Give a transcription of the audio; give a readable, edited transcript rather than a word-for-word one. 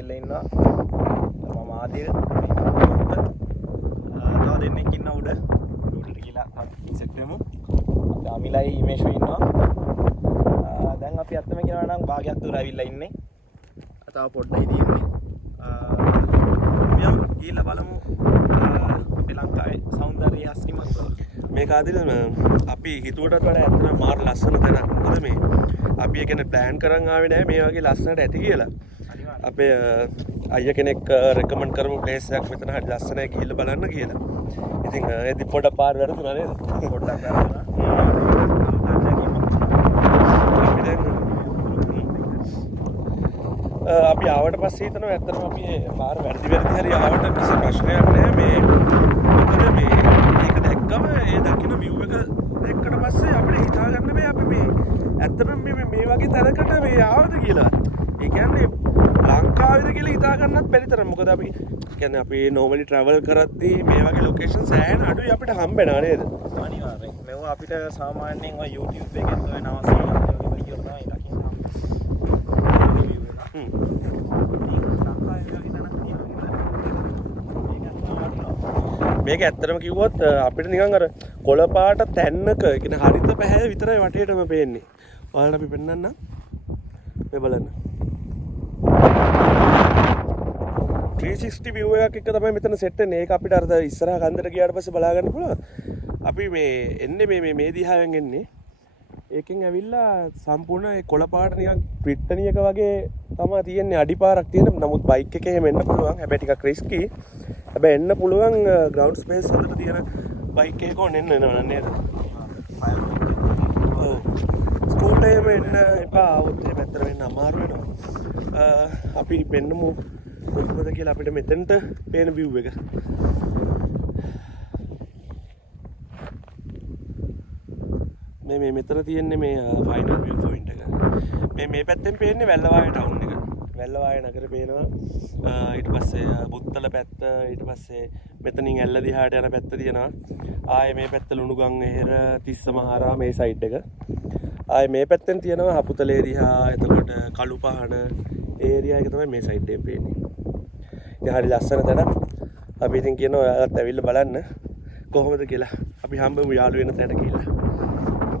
ඇවිල්ලා ඉන්නවා. මම ආදිල් තව දෙන්නෙක් ඉන්න උඩට ගිහලා සෙට් වෙමු. අමිලයි හිමේෂු ඉන්නවා. දැන් අපි අත්තම කියනවා නම් භාගයක් දුර ඇවිල්ලා ඉන්නේ. තව පොඩ්ඩයි තියෙන්නේ. අපි ගිහලා බලමු අපේ ලංකාවේ සෞන්දර්යය අස්නිමත් කරලා. මේක ආදිල අපි හිතුවටත් වඩා ඇත්තටම මාර ලස්සන තැනක්. මොකද මේ අපි ඒකනේ ප්ලෑන් කරන් ආවේ නැහැ මේ වගේ ලස්සනට ඇති කියලා. අපේ අයියා කෙනෙක් රෙකමන්ඩ් කරමු ප්ලේස් එකක් මෙතන හරි ලස්සනයි ගිහිල්ලා බලන්න කියලා. ඉතින් එදි පොඩක් පාර වැරදුනා නේද? පොඩ්ඩක් වැරදුනා. අපි ආවට පස්සේ හිතනවා ඇත්තටම අපි පාර වැරදි හරි ආවට කිසි ප්‍රශ්නයක් නැහැ. මේ මොකද මේ මේක දැක්කම ඒ දකින්න view එක දැක්කට පස්සේ අපිට හිතා ගන්න බෑ අපි මේ ඇත්තටම මේ වගේ තැනකට මේ ආවද කියලා. ඒ කියන්නේ ලංකාවේද කියලා හිතා ගන්නත් බැරි තරම්. මොකද අපි කියන්නේ අපි normally travel කරද්දී මේ වගේ locations ඈන අඩුයි අපිට හම්බෙනවා නේද? අනිවාර්යෙන්. මේව අපිට සාමාන්‍යයෙන් ඔය YouTube එකෙන් ඔය නවසීලා වගේ වීඩියෝ තමයි දකින්න මේක ඇත්තටම කිව්වොත් අපිට නිකන් අර කොළ පාට තැන්නක කියන්නේ හරිත පැහැ විතරයි වටේටම පේන්නේ. ඔයාලට අපි පෙන්නන්න. මේ බලන්න. 360 view එකක් එක තමයි මෙතන සෙට් වෙන්නේ. ඒක අපිට අර ඉස්සරහා කන්දට ගියාට පස්සේ බලා ගන්න පුළුවන්. අපි මේ එන්නේ මේ දිහාවෙන් එන්නේ. ඒකෙන් ඇවිල්ලා සම්පූර්ණ ඒ කොළ පාට නිකන් පිට්ටනියක වගේ තමයි තියෙන්නේ. අඩිපාරක් තියෙන. නමුත් බයික් එකේ එහෙම එන්න පුළුවන්. හැබැයි ටිකක් රිස්කි. හැබැයි එන්න පුළුවන් ග්‍රවුන්ඩ් ස්පේස් හොඳට තියෙන බයික් එකක ඕන එන්න නේද? ඔව්. ස්කූල් එකේම එන්න එපා. આવොත් මේ පැත්තට වෙන්න අමාරු වෙනවා. අපි පෙන්නමු කොහොමද කියලා අපිට මෙතෙන්ට පේන view එක. මේ මෙතන තියෙන්නේ මේ ෆයිනල් view point එක. මේ පැත්තෙන් පේන්නේ වැල්ලවාය ටවුන් එක. වැල්ලවාය නගරේ පේනවා. ඊට පස්සේ බුත්තල පැත්ත, ඊට පස්සේ මෙතනින් ඇල්ල දිහාට යන පැත්ත තියෙනවා. ආයේ මේ පැත්ත ලුණුගම් එහෙර තිස්ස මහරා මේ සයිඩ් එක. ආයේ මේ පැත්තෙන් තියෙනවා හපුතලේ දිහා, එතකොට කළුපහන ඒරියා එක තමයි මේ සයිඩ් එකේ පේන්නේ. ඉතින් හරි ලස්සන තැනක්. අපි ඉතින් කියනවා ඔයාලත් ඇවිල්ලා බලන්න කොහොමද කියලා. අපි හම්බෙමු යාළු වෙන තැනට කියලා.